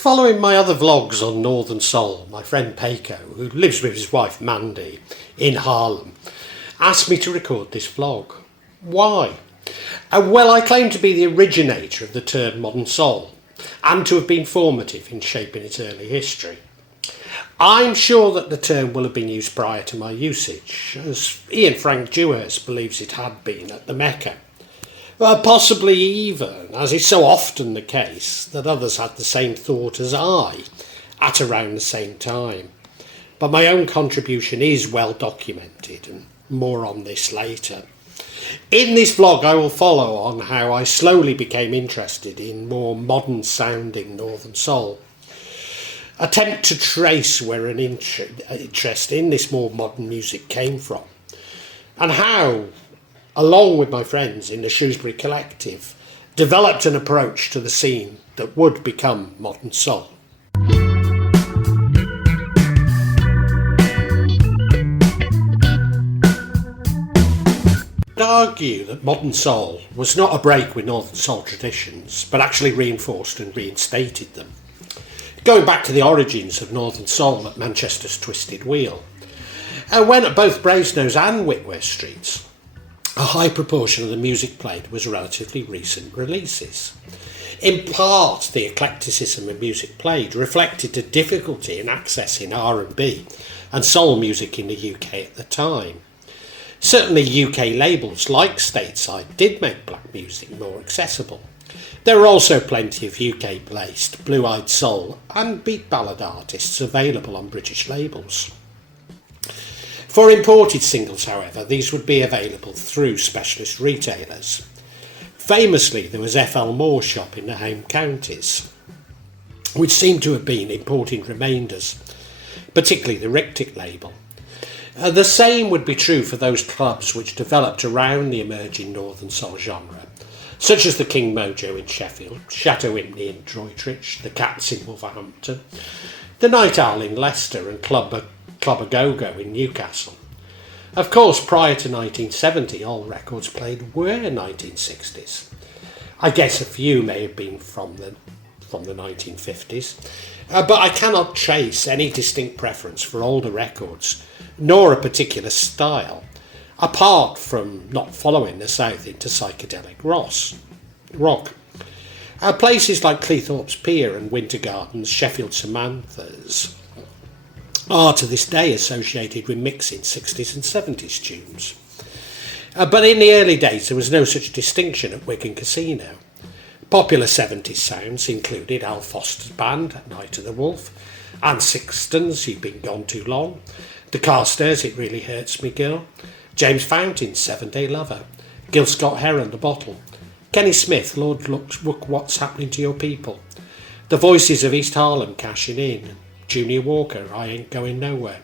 Following my other vlogs on Northern Soul, my friend Paco, who lives with his wife Mandy in Harlem, asked me to record this vlog. Why? Well, I claim to be the originator of the term modern soul and to have been formative in shaping its early history. I'm sure that the term will have been used prior to my usage, as Ian Frank Dewhurst believes it had been at the Mecca. Possibly even, as is so often the case, that others had the same thought as I at around the same time. But my own contribution is well documented, and more on this later. In this vlog I will follow on how I slowly became interested in more modern sounding Northern Soul, attempt to trace where an interest in this more modern music came from, and how, along with my friends in the Shrewsbury collective, developed an approach to the scene that would become modern soul. I would argue that modern soul was not a break with Northern Soul traditions, but actually reinforced and reinstated them. Going back to the origins of Northern Soul at Manchester's Twisted Wheel, when at both Brasenose and Whitworth Streets, a high proportion of the music played was relatively recent releases. In part, the eclecticism of music played reflected the difficulty in accessing R&B and soul music in the UK at the time. Certainly UK labels like Stateside did make black music more accessible. There were also plenty of UK-based blue-eyed soul and beat ballad artists available on British labels. For imported singles, however, these would be available through specialist retailers. Famously, there was F.L. Moore's shop in the home counties, which seemed to have been importing remainders, particularly the Rictic label. The same would be true for those clubs which developed around the emerging Northern Soul genre, such as the King Mojo in Sheffield, Chateau Imney in Droitwich, the Cats in Wolverhampton, the Night Owl in Leicester and Club A Go-Go in Newcastle. Of course, prior to 1970, all records played were 1960s. I guess a few may have been from the 1950s, but I cannot trace any distinct preference for older records, nor a particular style, apart from not following the South into psychedelic rock. Places like Cleethorpes Pier and Winter Gardens, Sheffield Samanthas, are to this day associated with mixing 60s and 70s tunes. But in the early days there was no such distinction at Wigan Casino. Popular 70s sounds included Al Foster's band, Night of the Wolf, Anne Sixton's You've Been Gone Too Long, The Carstairs' It Really Hurts Me Girl, James Fountain's 7 Day Lover, Gil Scott-Heron The Bottle, Kenny Smith, Lord Look What's Happening to Your People, The Voices of East Harlem Cashing In, Junior Walker, I Ain't Going Nowhere.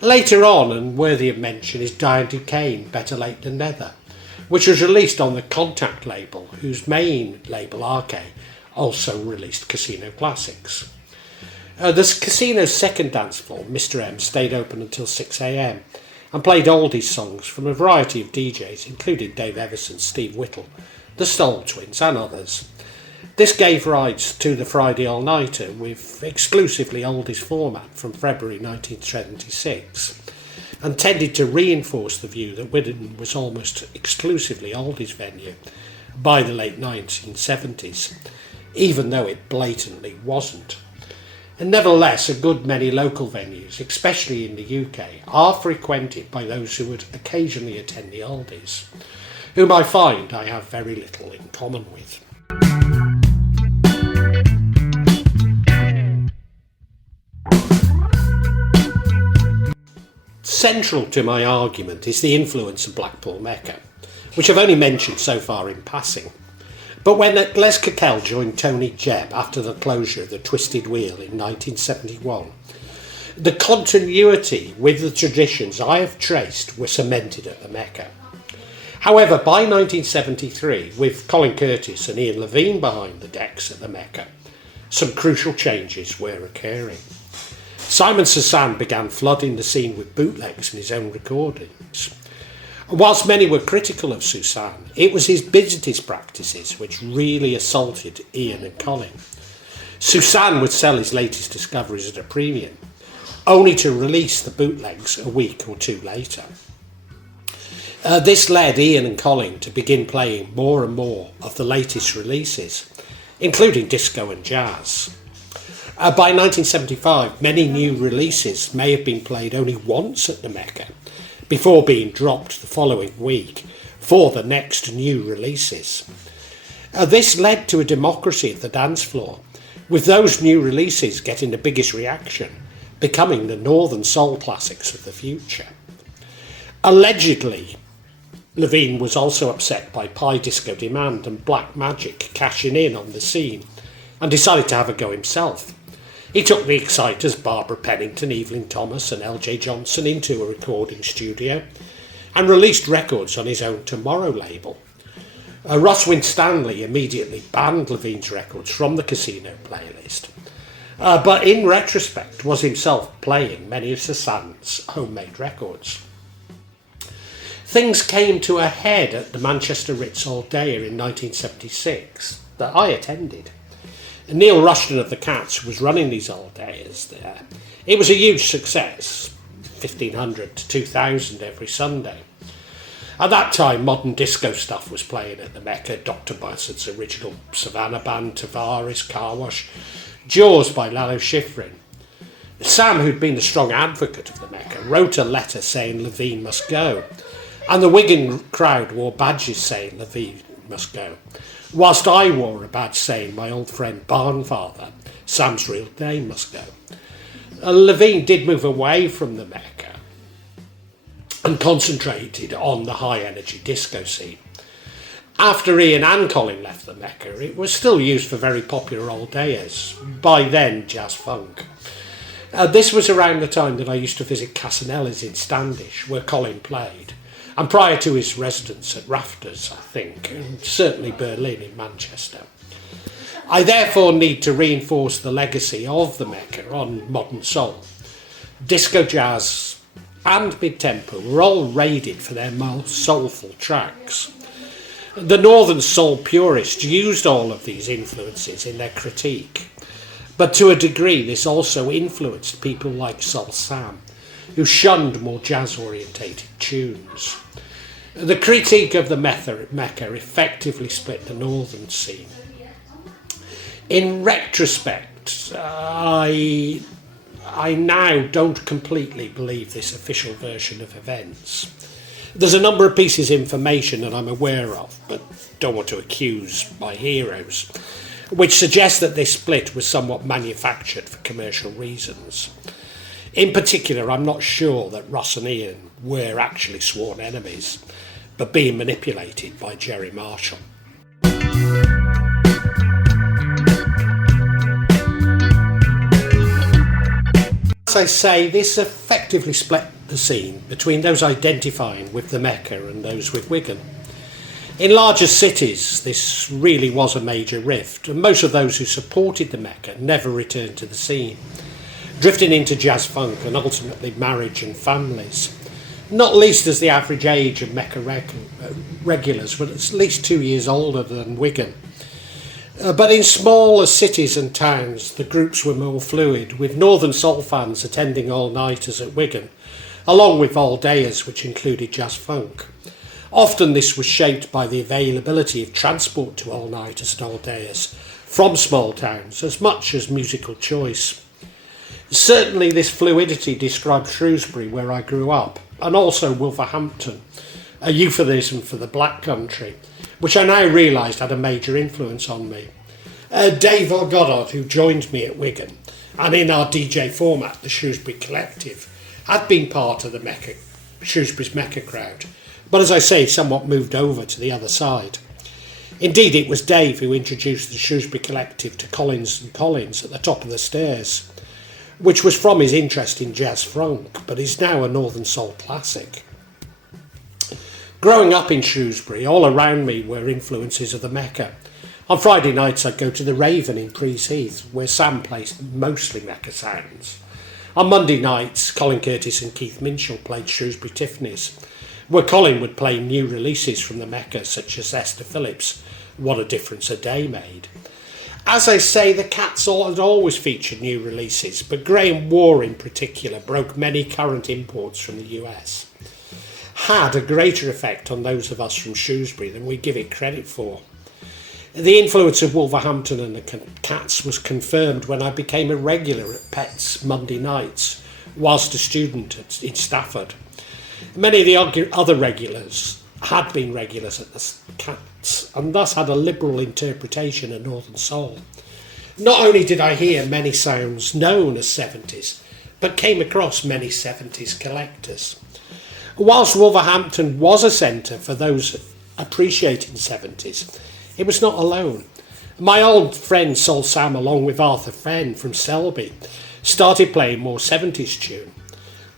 Later on, and worthy of mention, is Diane Duquesne, Better Late Than Never, which was released on the Contact label, whose main label, Arcade, also released Casino Classics. The Casino's second dance floor, Mr M, stayed open until 6 a.m. and played oldies songs from a variety of DJs, including Dave Everson, Steve Whittle, the Stoll Twins and others. This gave rise to the Friday All-Nighter with exclusively oldies format from February 1976 and tended to reinforce the view that Wigan was almost exclusively oldies venue by the late 1970s, even though it blatantly wasn't. And nevertheless, a good many local venues, especially in the UK, are frequented by those who would occasionally attend the oldies, whom I find I have very little in common with. Central to my argument is the influence of Blackpool Mecca, which I've only mentioned so far in passing. But when Les Cackel joined Tony Jebb after the closure of the Twisted Wheel in 1971, the continuity with the traditions I have traced were cemented at the Mecca. However, by 1973, with Colin Curtis and Ian Levine behind the decks at the Mecca, some crucial changes were occurring. Simon Sasan began flooding the scene with bootlegs and his own recordings. And whilst many were critical of Sasan, it was his business practices which really assaulted Ian and Colin, Susanne would sell his latest discoveries at a premium, only to release the bootlegs a week or two later. This led Ian and Colin to begin playing more and more of the latest releases, including disco and jazz. By 1975, many new releases may have been played only once at the Mecca, before being dropped the following week for the next new releases. This led to a democracy of the dance floor, with those new releases getting the biggest reaction, becoming the Northern Soul classics of the future. Allegedly, Levine was also upset by Pie Disco Demand and Black Magic cashing in on the scene, and decided to have a go himself. He took the Exciters, Barbara Pennington, Evelyn Thomas and L.J. Johnson into a recording studio and released records on his own Tomorrow label. Russ Winstanley immediately banned Levine's records from the Casino playlist, but in retrospect was himself playing many of Susanne's homemade records. Things came to a head at the Manchester Ritz All-Dayer in 1976 that I attended. Neil Rushton of the Cats was running these All-Dayers there. It was a huge success, 1,500 to 2,000 every Sunday. At that time, modern disco stuff was playing at the Mecca, Dr. Buzzard's original Savannah Band, Tavares, Car Wash, Jaws by Lalo Schifrin. Sam, who'd been a strong advocate of the Mecca, wrote a letter saying Levine must go, and the Wigan crowd wore badges saying Levine must go, whilst I wore a badge saying my old friend Barnfather, Sam's real name, must go. Levine did move away from the Mecca and concentrated on the high-energy disco scene. After Ian and Colin left the Mecca, it was still used for very popular All-Dayers, by then jazz funk. This was around the time that I used to visit Casanelli's in Standish, where Colin played, and prior to his residence at Rafters, I think, and certainly Berlin in Manchester. I therefore need to reinforce the legacy of the Mecca on modern soul. Disco jazz and mid-tempo were all raided for their most soulful tracks. The Northern Soul purists used all of these influences in their critique, but to a degree this also influenced people like Soul Sam, who shunned more jazz-orientated tunes. The critique of the Mecca effectively split the northern scene. In retrospect, I now don't completely believe this official version of events. There's a number of pieces of information that I'm aware of, but don't want to accuse my heroes, which suggest that this split was somewhat manufactured for commercial reasons. In particular, I'm not sure that Russ and Ian were actually sworn enemies, but being manipulated by Jerry Marshall. As I say, this effectively split the scene between those identifying with the Mecca and those with Wigan. In larger cities, this really was a major rift, and most of those who supported the Mecca never returned to the scene, drifting into jazz funk and ultimately marriage and families, not least as the average age of Mecca regulars were at least 2 years older than Wigan. But in smaller cities and towns, the groups were more fluid, with Northern Soul fans attending all-nighters at Wigan, along with all-dayers, which included jazz funk. Often this was shaped by the availability of transport to all-nighters and all-dayers from small towns, as much as musical choice. Certainly this fluidity described Shrewsbury, where I grew up, and also Wolverhampton, a euphemism for the Black Country, which I now realised had a major influence on me. Dave Goddard, who joined me at Wigan, and in our DJ format, the Shrewsbury Collective, had been part of the Shrewsbury's Mecca crowd, but as I say, somewhat moved over to the other side. Indeed, it was Dave who introduced the Shrewsbury Collective to Collins and Collins at the top of the stairs, which was from his interest in jazz funk, but is now a Northern Soul classic. Growing up in Shrewsbury, all around me were influences of the Mecca. On Friday nights I'd go to the Raven in Priest Heath, where Sam plays mostly Mecca sounds. On Monday nights, Colin Curtis and Keith Minshall played Shrewsbury Tiffany's, where Colin would play new releases from the Mecca, such as Esther Phillips' What a Difference a Day Made. As I say, the Cats had always featured new releases, but Graham War in particular broke many current imports from the US. Had a greater effect on those of us from Shrewsbury than we give it credit for. The influence of Wolverhampton and the Cats was confirmed when I became a regular at Pet's Monday nights, whilst a student in Stafford. Many of the other regulars had been regulars at the Cats, and thus had a liberal interpretation of Northern Soul. Not only did I hear many sounds known as 70s, but came across many 70s collectors. Whilst Wolverhampton was a centre for those appreciating 70s, it was not alone. My old friend Sol Sam, along with Arthur Fenn from Selby, started playing more 70s tune.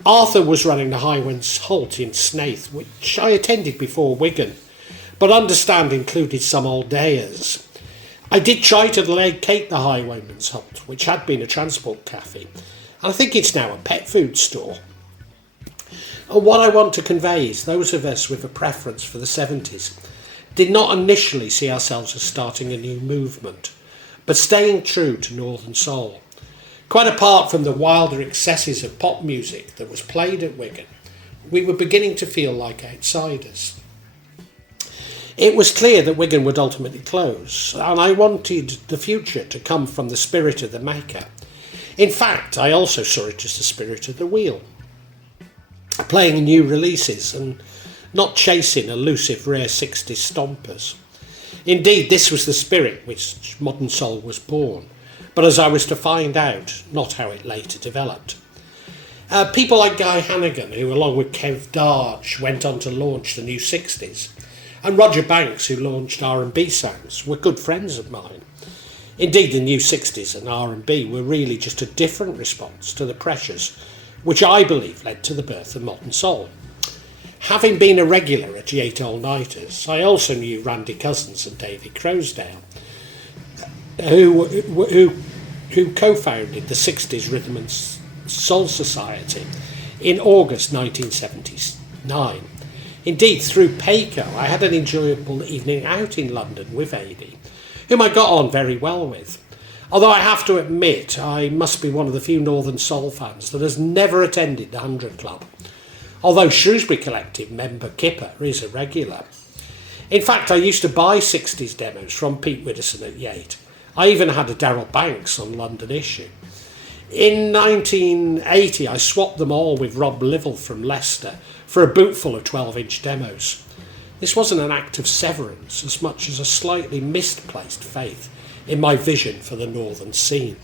Arthur was running the Highlands Halt in Snaith, which I attended before Wigan, but understand included some All-Dayers. I did try to locate the Highwayman's Halt, which had been a transport cafe, and I think it's now a pet food store. And what I want to convey is those of us with a preference for the 70s did not initially see ourselves as starting a new movement, but staying true to Northern Soul. Quite apart from the wilder excesses of pop music that was played at Wigan, we were beginning to feel like outsiders. It was clear that Wigan would ultimately close, and I wanted the future to come from the spirit of the Mecca. In fact, I also saw it as the spirit of the wheel, playing new releases and not chasing elusive rare 60s stompers. Indeed, this was the spirit which modern soul was born, but as I was to find out, not how it later developed. People like Guy Hannigan, who along with Kev Darge went on to launch the new 60s, and Roger Banks, who launched R&B sounds, were good friends of mine. Indeed, the new 60s and R&B were really just a different response to the pressures which I believe led to the birth of modern soul. Having been a regular at the 8 All-Nighters, I also knew Randy Cousins and David Crosdale, who co-founded the 60s Rhythm and Soul Society in August 1979. Indeed, through Payco, I had an enjoyable evening out in London with Adi, whom I got on very well with. Although I have to admit, I must be one of the few Northern Soul fans that has never attended the 100 Club, although Shrewsbury Collective member Kipper is a regular. In fact, I used to buy 60s demos from Pete Widdowson at Yate. I even had a Darryl Banks on London issue. In 1980, I swapped them all with Rob Livell from Leicester for a boot full of 12-inch demos. This wasn't an act of severance as much as a slightly misplaced faith in my vision for the northern scene.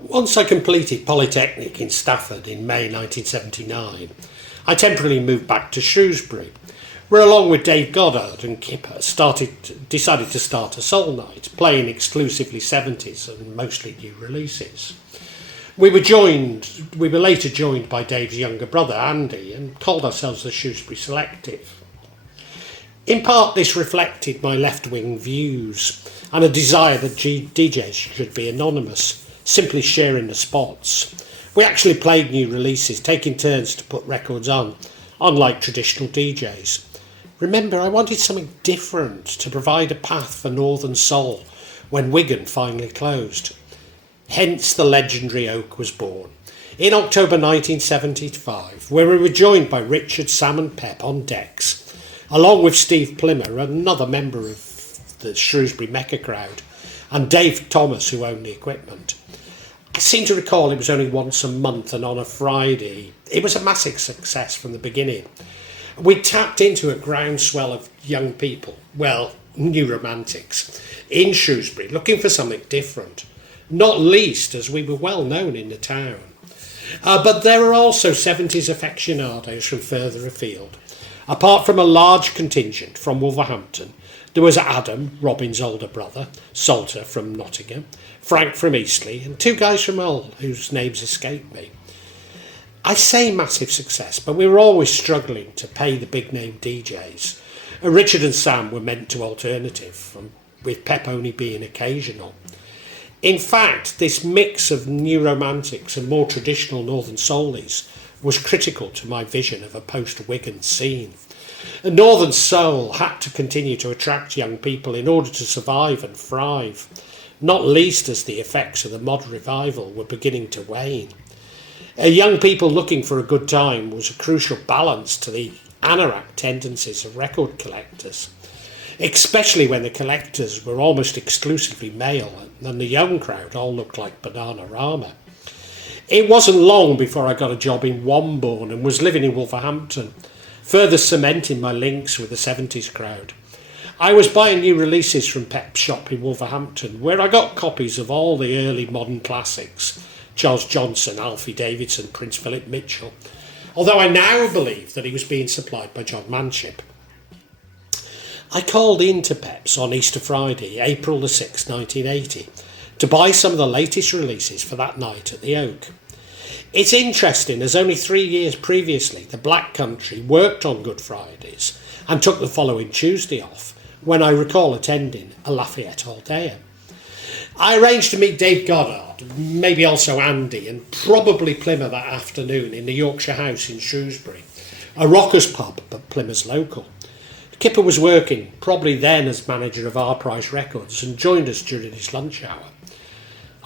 Once I completed Polytechnic in Stafford in May 1979, I temporarily moved back to Shrewsbury, where along with Dave Goddard and Kipper decided to start a soul night, playing exclusively 70s and mostly new releases. We were later joined by Dave's younger brother Andy and called ourselves the Shrewsbury Selective. In part, this reflected my left-wing views and a desire that DJs should be anonymous, simply sharing the spots. We actually played new releases, taking turns to put records on, unlike traditional DJs. Remember, I wanted something different to provide a path for Northern Soul when Wigan finally closed. Hence the legendary Oak was born. In October 1975, where we were joined by Richard, Sam and Pep on decks, along with Steve Plimmer, another member of the Shrewsbury Mecca crowd, and Dave Thomas, who owned the equipment. I seem to recall it was only once a month and on a Friday. It was a massive success from the beginning. We tapped into a groundswell of young people, well, new romantics, in Shrewsbury, looking for something different. Not least as we were well known in the town. But there were also 70s aficionados from further afield. Apart from a large contingent from Wolverhampton, there was Adam, Robin's older brother, Salter from Nottingham, Frank from Eastleigh, and two guys from Hull whose names escape me. I say massive success, but we were always struggling to pay the big name DJs. Richard and Sam were meant to alternative, with Pep only being occasional. In fact, this mix of new romantics and more traditional Northern Soulies was critical to my vision of a post-Wigan scene. And Northern Soul had to continue to attract young people in order to survive and thrive, not least as the effects of the mod revival were beginning to wane. Young people looking for a good time was a crucial balance to the anorak tendencies of record collectors, especially when the collectors were almost exclusively male and the young crowd all looked like Bananarama. It wasn't long before I got a job in Wombourne and was living in Wolverhampton, further cementing my links with the 70s crowd. I was buying new releases from Pep's shop in Wolverhampton, where I got copies of all the early modern classics, Charles Johnson, Alfie Davidson, Prince Phillip Mitchell, although I now believe that he was being supplied by John Manship. I called into Pep's on Easter Friday, April the 6th, 1980, to buy some of the latest releases for that night at the Oak. It's interesting, as only 3 years previously the Black Country worked on Good Fridays and took the following Tuesday off, when I recall attending a Lafayette All-Dayer. I arranged to meet Dave Goddard, maybe also Andy, and probably Plimmer that afternoon in the Yorkshire House in Shrewsbury, a rockers pub but Plimmers local. Kipper was working, probably then as manager of R Price Records, and joined us during his lunch hour.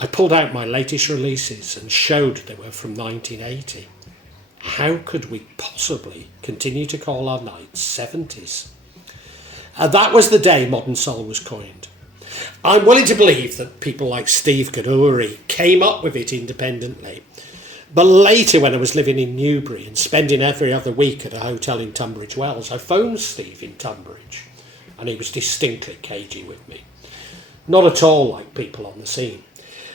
I pulled out my latest releases and showed they were from 1980. How could we possibly continue to call our nights 70s? That was the day modern soul was coined. I'm willing to believe that people like Steve Goddard came up with it independently, but later when I was living in Newbury and spending every other week at a hotel in Tunbridge Wells, I phoned Steve in Tunbridge and he was distinctly cagey with me. Not at all like people on the scene.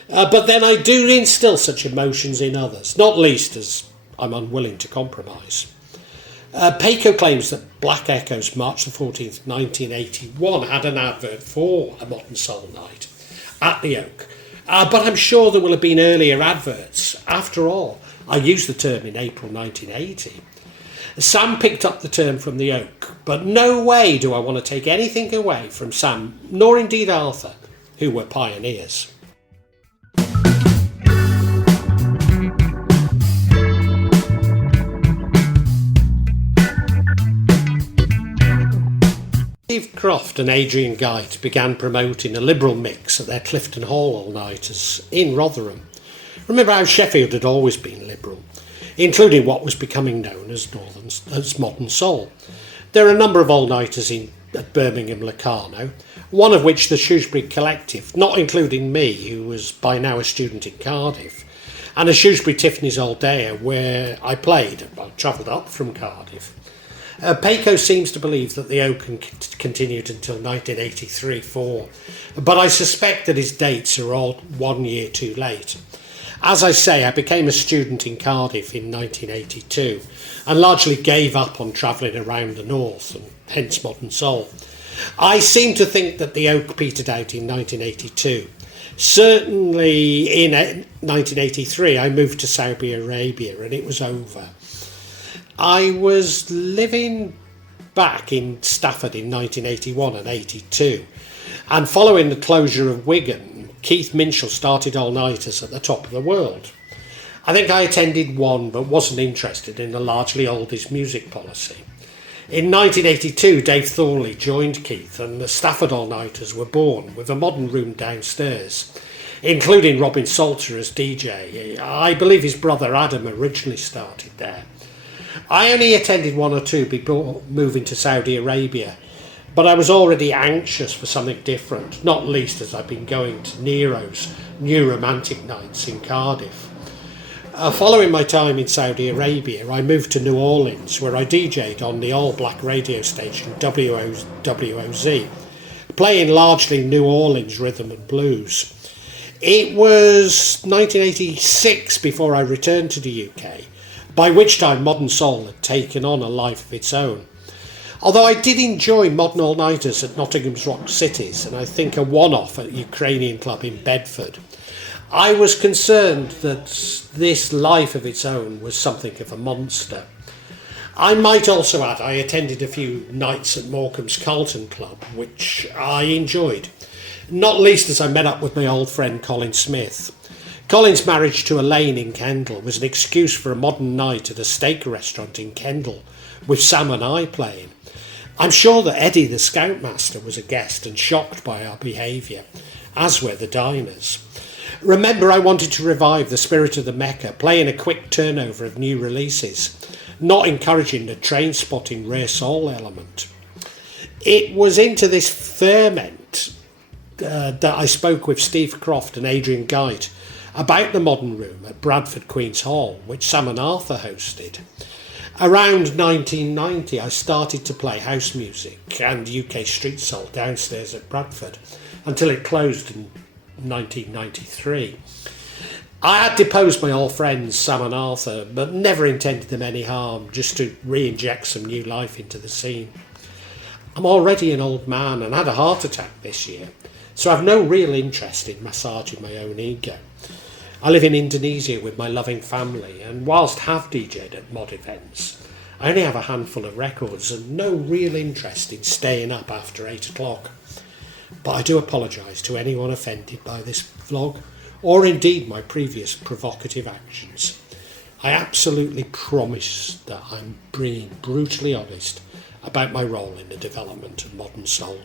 But then I do instill such emotions in others, not least as I'm unwilling to compromise. Paco claims that Black Echo's March the 14th, 1981 had an advert for a modern soul night at the Oak. But I'm sure there will have been earlier adverts. After all, I used the term in April 1980. Sam picked up the term from the Oak, but no way do I want to take anything away from Sam, nor indeed Arthur, who were pioneers. Steve Croft and Adrian Guide began promoting a liberal mix at their Clifton Hall all-nighters in Rotherham. Remember how Sheffield had always been liberal, including what was becoming known as modern soul. There are a number of all-nighters at Birmingham Locarno, one of which the Shrewsbury Collective, not including me, who was by now a student in Cardiff, and a Shrewsbury Tiffany's All-Dayer where I played. I travelled up from Cardiff. Paco seems to believe that the Oak continued until 1983-4, but I suspect that his dates are all 1 year too late. As I say, I became a student in Cardiff in 1982 and largely gave up on travelling around the north, and hence modern soul. I seem to think that the Oak petered out in 1982. Certainly in 1983 I moved to Saudi Arabia and it was over. I was living back in Stafford in 1981 and 82, and following the closure of Wigan, Keith Minshall started all-nighters at the top of the world. I think I attended one but wasn't interested in the largely oldies music policy. In 1982, Dave Thorley joined Keith and the Stafford all-nighters were born with a modern room downstairs, including Robin Salter as DJ. I believe his brother Adam originally started there. I only attended one or two before moving to Saudi Arabia, but I was already anxious for something different, not least as I've been going to Nero's New Romantic Nights in Cardiff. Following my time in Saudi Arabia, I moved to New Orleans, where I DJ'd on the all-black radio station WOZ, playing largely New Orleans rhythm and blues. It was 1986 before I returned to the UK, by which time modern soul had taken on a life of its own. Although I did enjoy modern all-nighters at Nottingham's Rock Cities and I think a one-off at Ukrainian Club in Bedford, I was concerned that this life of its own was something of a monster. I might also add I attended a few nights at Morecambe's Carlton Club, which I enjoyed, not least as I met up with my old friend Colin Smith, Colin's marriage to Elaine in Kendal was an excuse for a modern night at a steak restaurant in Kendal, with Sam and I playing. I'm sure that Eddie the Scoutmaster was a guest and shocked by our behaviour, as were the diners. Remember, I wanted to revive the spirit of the Mecca, playing a quick turnover of new releases, not encouraging the train-spotting rare soul element. It was into this ferment that I spoke with Steve Croft and Adrian Geit about the Modern Room at Bradford Queen's Hall, which Sam and Arthur hosted. Around 1990, I started to play house music and UK street soul downstairs at Bradford until it closed in 1993. I had deposed my old friends Sam and Arthur, but never intended them any harm, just to re-inject some new life into the scene. I'm already an old man and had a heart attack this year, so I've no real interest in massaging my own ego. I live in Indonesia with my loving family, and whilst have DJ'd at mod events, I only have a handful of records and no real interest in staying up after 8 o'clock. But I do apologise to anyone offended by this vlog, or indeed my previous provocative actions. I absolutely promise that I'm being brutally honest about my role in the development of modern soul.